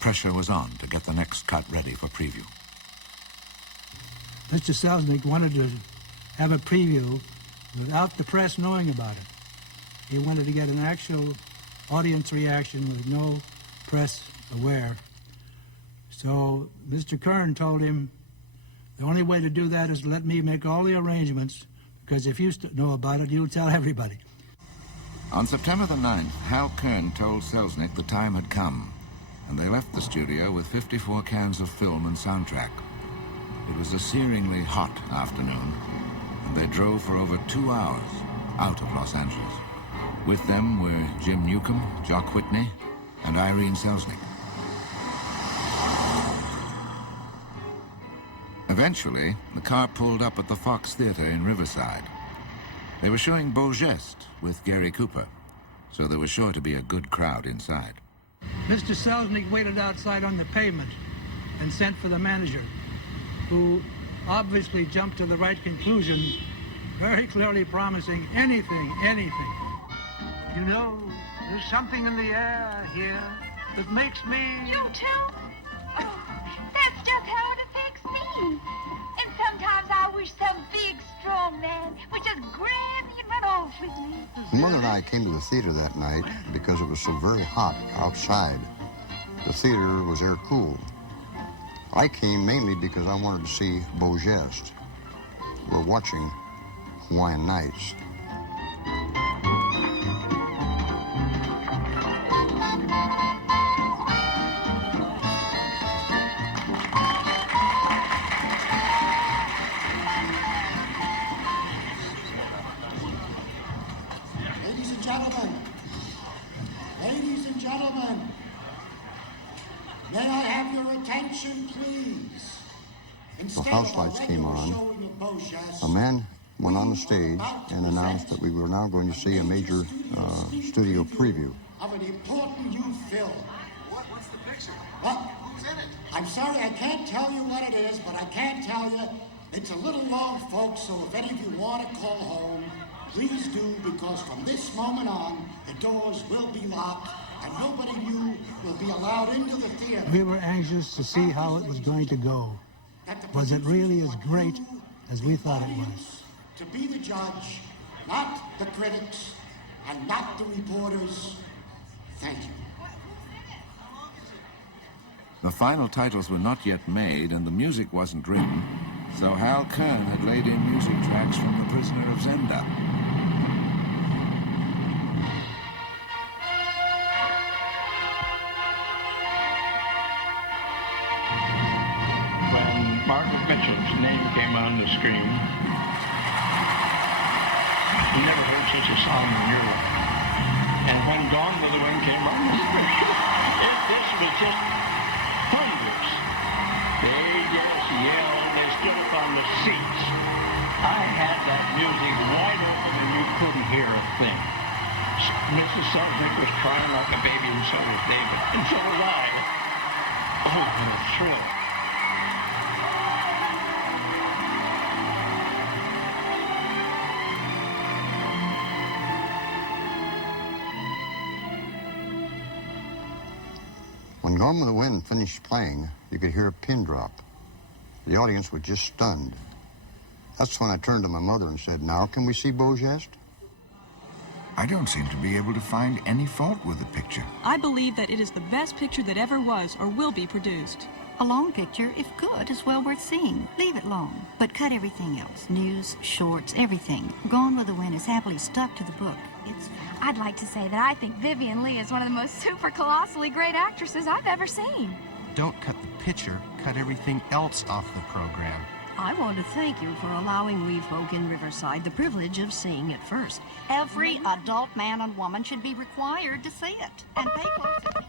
pressure was on to get the next cut ready for preview. Mr. Selznick wanted to have a preview without the press knowing about it. He wanted to get an actual audience reaction with no press aware. So Mr. Kern told him, the only way to do that is to let me make all the arrangements, because if you know about it, you'll tell everybody. On September the 9th, Hal Kern told Selznick the time had come, and they left the studio with 54 cans of film and soundtrack. It was a searingly hot afternoon, and they drove for over 2 hours out of Los Angeles. With them were Jim Newcomb, Jock Whitney, and Irene Selznick. Eventually, the car pulled up at the Fox Theater in Riverside. They were showing Beau Geste with Gary Cooper, so there was sure to be a good crowd inside. Mr. Selznick waited outside on the pavement and sent for the manager, who obviously jumped to the right conclusion, very clearly promising anything. You know, there's something in the air here that makes me... You too? Oh, that's just how it affects me. And sometimes I wish some big, strong man would just grab me and run off with me. Mother and I came to the theater that night because it was so very hot outside. The theater was air-cooled. I came mainly because I wanted to see Beau Geste. We're watching Hawaiian Nights. Ladies and gentlemen, may I have your attention, please? The house lights came on. A man went on the stage and announced that we were now going to see a major studio preview. Of an important new film. What's the picture? What? Who's in it? I'm sorry, I can't tell you what it is, but I can tell you it's a little long, folks, so if any of you want to call home, please do, because from this moment on, the doors will be locked and nobody new will be allowed into the theater. We were anxious to see how it was going to go. Was it really as great as we thought it was? To be the judge, not the critics and not the reporters. Thank you. The final titles were not yet made and the music wasn't written, so Hal Kern had laid in music tracks from The Prisoner of Zenda. When Margaret Mitchell's name came on the screen, you never heard such a song in your life. And when Gone with the Wind came on the screen, this was just hundreds. They just yelled, they stood up on the seats. I had that music wide open and you couldn't hear a thing. Mrs. Selznick was crying like a baby, and so was David, and so was I. Oh, what a thrill. When Gone with the Wind finished playing, you could hear a pin drop. The audience was just stunned. That's when I turned to my mother and said, "Now can we see Beau Geste?" I don't seem to be able to find any fault with the picture. I believe that it is the best picture that ever was or will be produced. A long picture, if good, is well worth seeing. Leave it long, but cut everything else. News, shorts, everything. Gone with the Wind is happily stuck to the book. It's I'd like to say that I think Vivien Leigh is one of the most super colossally great actresses I've ever seen. Don't cut the picture, cut everything else off the program. I want to thank you for allowing we folk in Riverside the privilege of seeing it first. every adult man and woman should be required to see it and pay close attention.